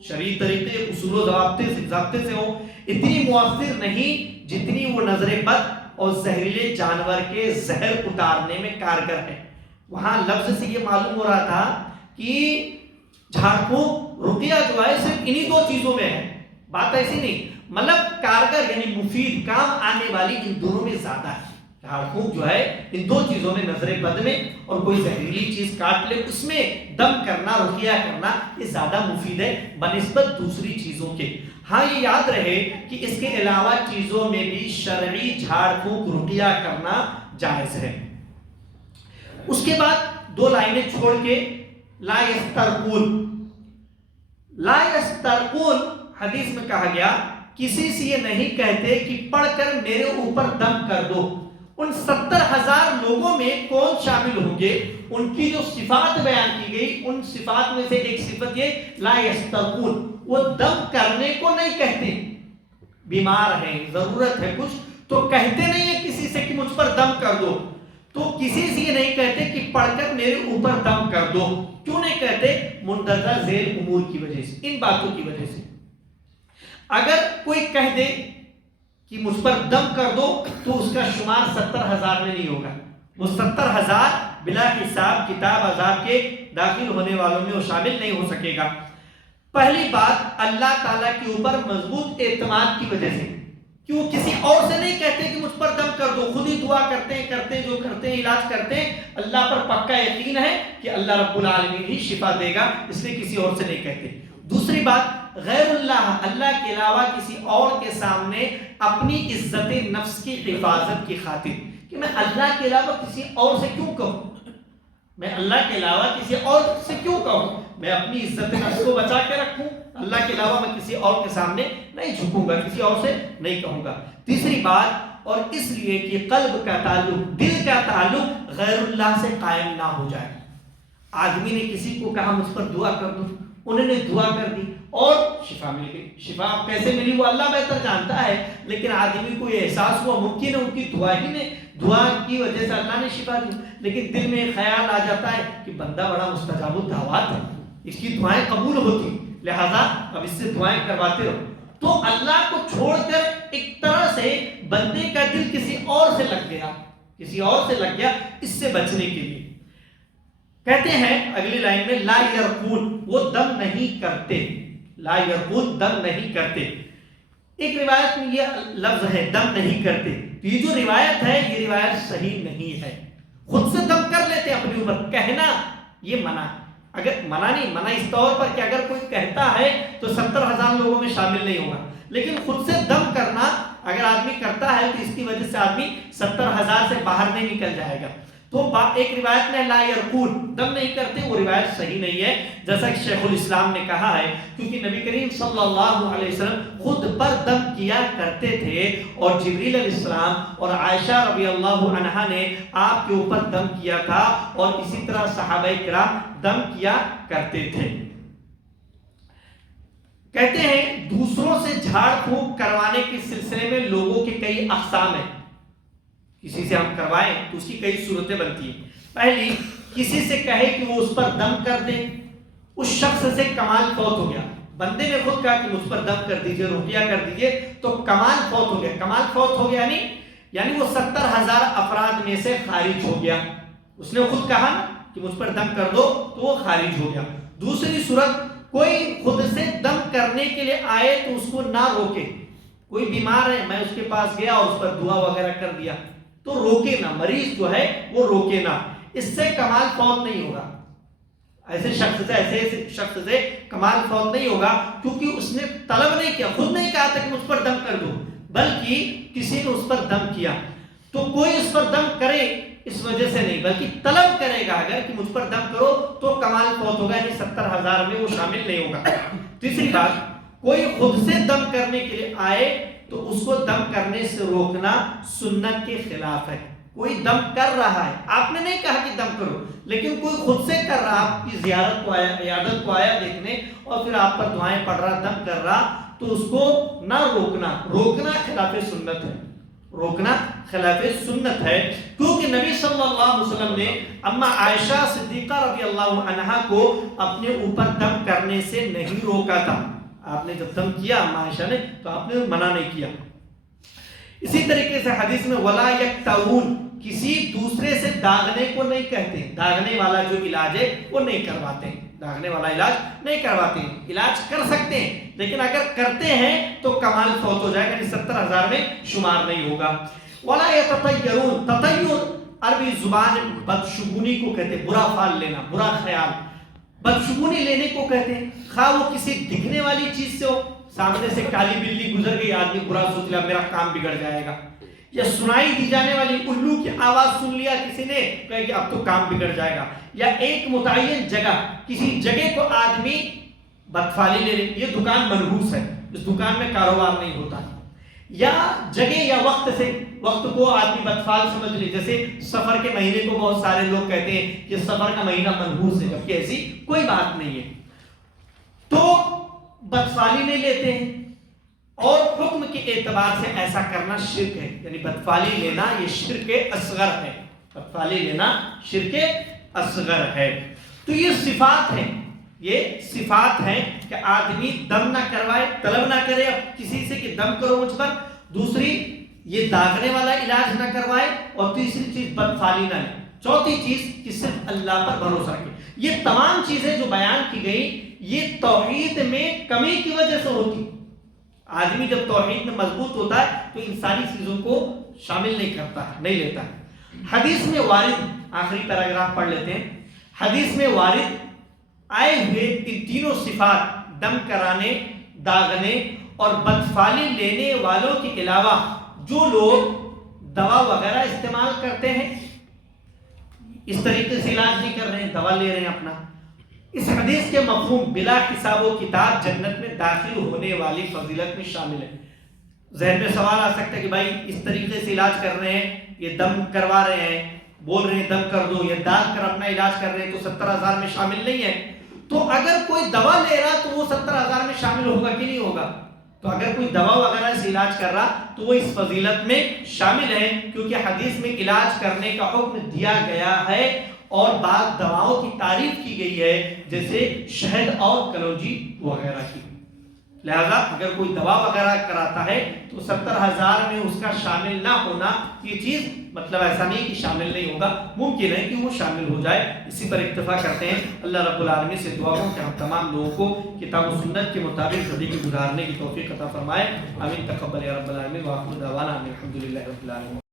شرعی طریقے، اصول و ضابطے سے ہو، اتنی مؤثر نہیں جتنی وہ نظر بد اور زہریلے جانور کے زہر اتارنے میں کارگر ہے۔ وہاں لفظ سے یہ معلوم ہو رہا تھا کہ جھاڑ پھونک، رقیہ جو ہے صرف انہی 2 چیزوں میں ہے، بات ایسی نہیں، مطلب کارگر یعنی مفید، کام آنے والی ان دونوں میں زیادہ ہے۔ جھاڑ پھونک جو ہے ان 2 چیزوں میں، نظر بد میں اور کوئی زہریلی چیز کاٹ لے اس میں دم کرنا، رقیہ کرنا، یہ زیادہ مفید ہے بنسبت دوسری چیزوں کے۔ ہاں یہ یاد رہے کہ اس کے علاوہ چیزوں میں بھی شرعی جھاڑ پھونک، رقیہ کرنا جائز ہے۔ اس کے بعد 2 لائنیں چھوڑ کے لا یسترقون، لا یسترقون حدیث میں کہا گیا کسی سے یہ نہیں کہتے کہ پڑھ کر میرے اوپر دم کر دو۔ ان 70,000 لوگوں میں کون شامل ہوں گے؟ ان کی جو صفات بیان کی گئی، ان صفات میں سے ایک صفت یہ لا یسترقون، وہ دم کرنے کو نہیں کہتے۔ بیمار ہیں، ضرورت ہے کچھ تو کہتے نہیں ہیں کسی سے کہ مجھ پر دم کر دو، تو کسی سے یہ نہیں کہتے کہ پڑھ کر میرے اوپر دم کر دو۔ کیوں نہیں کہتے؟ مندرجہ ذیل امور کی وجہ سے، ان باتوں کی وجہ سے۔ اگر کوئی کہہ دے کہ مجھ پر دم کر دو تو اس کا شمار 70,000 میں نہیں ہوگا، وہ 70,000 بلا حساب کتاب عذاب کے داخل ہونے والوں میں وہ شامل نہیں ہو سکے گا۔ پہلی بات اللہ تعالیٰ کے اوپر مضبوط اعتماد کی وجہ سے، کہ وہ کسی اور سے نہیں کہتے کہ مجھ پر دم کر دو، خود ہی دعا کرتے ہیں جو کرتے ہیں، علاج کرتے ہیں، اللہ پر پکا یقین ہے کہ اللہ رب العالمین ہی شفا دے گا، اس لیے کسی اور سے نہیں کہتے۔ دوسری بات، غیر اللہ کے علاوہ کسی اور کے سامنے اپنی عزت نفس کی حفاظت کی خاطر، کہ میں اللہ کے علاوہ کسی اور سے کیوں کہوں، میں اللہ کے علاوہ کسی اور سے کیوں کہوں، میں اپنی عزت نفس کو بچا کے رکھوں، اللہ کے علاوہ میں کسی اور کے سامنے نہیں جھکوں گا، کسی اور سے نہیں کہوں گا۔ تیسری بات، اور اس لیے کہ قلب کا تعلق، دل کا تعلق غیر اللہ سے قائم نہ ہو جائے۔ آدمی نے کسی کو کہا مجھ پر دعا کر دو، انہوں نے دعا کر دی اور شفا مل گئی۔ شفا کیسے ملی وہ اللہ بہتر جانتا ہے، لیکن آدمی کو یہ احساس ہوا ممکن ہے ان کی دعا کی وجہ سے اللہ نے شفا دی، لیکن دل میں خیال آ جاتا ہے کہ بندہ بڑا مستجاب الدعوات ہے، اس کی دعائیں قبول ہوتی، لہذا اب اس سے دعائیں کرواتے رہو۔ تو اللہ کو چھوڑ کر ایک طرح سے بندے کا دل کسی اور سے لگ گیا، اس سے بچنے کے لیے کہتے ہیں اگلی لائن میں لا یرقون، وہ دم نہیں کرتے، لا یرقون دم نہیں کرتے۔ ایک روایت میں یہ لفظ ہے دم نہیں کرتے، یہ جو روایت ہے یہ روایت صحیح نہیں ہے۔ خود سے دم کر لیتے اپنے اوپر، کہنا یہ منع ہے۔ اگر منع اس طور پر کہ اگر کوئی کہتا ہے تو 70,000 لوگوں میں شامل نہیں ہوگا، لیکن خود سے دم کرنا اگر آدمی کرتا ہے تو اس کی وجہ سے آدمی 70,000 سے باہر نہیں نکل جائے گا۔ تو ایک روایت میں لا یرقون دم نہیں کرتے، وہ روایت صحیح نہیں ہے، جیسا کہ شیخ الاسلام نے کہا ہے، کیونکہ نبی کریم صلی اللہ علیہ وسلم خود پر دم کیا کرتے تھے، اور جبریل علیہ السلام اور عائشہ رضی اللہ عنہا نے آپ کے اوپر دم کیا تھا، اور اسی طرح صحابہ کرام دم کیا کرتے تھے۔ کہتے ہیں دوسروں سے جھاڑ پھونک کروانے کے سلسلے میں لوگوں کے کئی اقسام ہیں۔ کسی سے ہم کروائیں تو اس کی کئی صورتیں بنتی ہیں۔ پہلی، کسی سے کہے کہ وہ اس پر دم کر دے، اس شخص سے کمال فوت ہو گیا، بندے نے خود کہا کہ مجھ پر دم کر دیجئے، رقیہ کر دیجئے، تو کمال فوت ہو گیا۔ کمال فوت ہو گیا یعنی وہ 70,000 افراد میں سے خارج ہو گیا۔ اس نے خود کہا کہ مجھ پر دم کر دو تو وہ خارج ہو گیا۔ دوسری صورت، کوئی خود سے دم کرنے کے لیے آئے تو اس کو نہ روکے۔ کوئی بیمار ہے، میں اس کے پاس گیا اور اس پر دعا وغیرہ کر دیا، تو روکے نہ، مریض جو ہے وہ روکے نہ، اس سے کمال فوت نہیں ہوگا۔ ایسے شخص سے کمال فوت نہیں ہوگا، کیونکہ اس نے طلب نہیں کیا، خود نہیں کہا تھا کہ مجھ پر دم کر دو، بلکہ کسی نے اس پر دم کیا۔ تو کوئی اس پر دم کرے اس وجہ سے نہیں، بلکہ طلب کرے گا اگر کہ مجھ پر دم کرو تو کمال فوت ہوگا، یعنی 70,000 میں وہ شامل نہیں ہوگا۔ تیسری بات، کوئی خود سے دم کرنے کے لیے آئے تو اس کو دم کرنے سے روکنا سنت کے خلاف ہے۔ کوئی دم کر رہا ہے، آپ نے نہیں کہا کہ دم کرو، لیکن کوئی خود سے کر رہا، آپ کی زیارت کو آیا، عیادت کو آیا دیکھنے، اور پھر آپ پر دعائیں پڑھ رہا، دم کر رہا، تو اس کو نہ روکنا خلاف سنت ہے، روکنا خلاف سنت ہے، کیونکہ نبی صلی اللہ علیہ وسلم نے اما عائشہ صدیقہ رضی اللہ عنہا کو اپنے اوپر دم کرنے سے نہیں روکا تھا۔ آپ نے جب دم کیا اما عائشہ نے تو آپ نے منع نہیں کیا۔ اسی طریقے سے حدیث میں ولا یکتوون، کسی دوسرے سے داغنے کو نہیں کہتے، داغنے والا جو علاج ہے وہ نہیں کرواتے، داغنے والا علاج نہیں کرواتے، علاج کر سکتے ہیں لیکن اگر کرتے ہیں تو کمال فوت ہو جائے گا، یعنی 70,000 میں شمار نہیں ہوگا۔ ولا یتطیرون، تطیر عربی زبان بدشگونی کو کہتے، برا فال لینا، برا خیال، بدشگونی لینے کو کہتے ہیں، خواہ وہ کسی دکھنے والی چیز سے ہو، سامنے سے کالی بلی گزر گئی، آدمی برا سوچ لیا میرا کام بگڑ جائے گا، یا سنائی دی جانے والی الو کی آواز سن لیا کسی نے، کہے کہ اب تو کام بگڑ جائے گا، یا ایک متعین جگہ، کسی جگہ کو آدمی بدفالی لے لے، یہ دکان منحوس ہے، اس دکان میں کاروبار نہیں ہوتا، یا جگہ یا وقت کو آدمی بدفال سمجھ لے، جیسے سفر کے مہینے کو بہت سارے لوگ کہتے ہیں کہ سفر کا مہینہ منحوس ہے، جبکہ ایسی کوئی بات نہیں ہے، تو بدفالی نہیں لیتے ہیں، اور حکم کے اعتبار سے ایسا کرنا شرک ہے، یعنی بدفالی لینا یہ شرک اصغر ہے، بدفالی لینا شرک اصغر ہے۔ تو یہ صفات ہیں کہ آدمی دم نہ کروائے، طلب نہ کرے اب کسی سے کہ دم کرو مجھ پر، دوسری یہ داغنے والا علاج نہ کروائے، اور تیسری چیز بدفالی نہ لے، چوتھی چیز کہ صرف اللہ پر بھروسہ رکھے۔ یہ تمام چیزیں جو بیان کی گئی یہ توحید میں کمی کی وجہ سے ہوتی، آدمی جب توحید میں مضبوط ہوتا ہے تو ان ساری چیزوں کو شامل نہیں کرتا ہے، نہیں لیتا ہے۔ حدیث میں وارد، آخری پیراگراف پڑھ لیتے ہیں، حدیث میں وارد آئے ہوئے ان تینوں صفات، دم کرانے، داغنے اور بدفالی لینے والوں کے علاوہ جو لوگ دوا وغیرہ استعمال کرتے ہیں، اس طریقے سے علاج نہیں کر رہے ہیں، دوا لے رہے ہیں اپنا، اس حدیث کے مفہوم بلا حساب و کتاب جنت میں داخل ہونے والی فضیلت میں شامل ہے۔ ذہن میں سوال آ سکتا ہے کہ بھائی اس طریقے سے علاج کر رہے ہیں، یہ دم کروا رہے ہیں، بول رہے ہیں دم کر دو، یا داغ کر اپنا علاج کر رہے ہیں، تو 70,000 میں شامل نہیں ہے. تو اگر کوئی دوا لے رہا تو وہ 70,000 میں شامل ہوگا کہ نہیں ہوگا؟ تو اگر کوئی دوا وغیرہ سے علاج کر رہا تو وہ اس فضیلت میں شامل ہے، کیونکہ حدیث میں علاج کرنے کا حکم دیا گیا ہے، اور بعض دواؤں کی تعریف کی گئی ہے جیسے شہد اور کلونجی وغیرہ کی. لہذا اگر کوئی دوا وغیرہ کراتا ہے تو 70,000 میں اس کا شامل نہ ہونا یہ چیز مطلب ایسا نہیں کہ شامل نہیں ہوگا، ممکن ہے کہ وہ شامل ہو جائے. اسی پر اکتفا کرتے ہیں. اللہ رب العالمین سے دعا ہو کہ ہم تمام لوگوں کو کتاب و سنت کے مطابق زندگی گزارنے کی توفیق عطا فرمائے. آمین. تقبل یا رب العالمین. وآخر دعوانا الحمد للہ رب العالمین.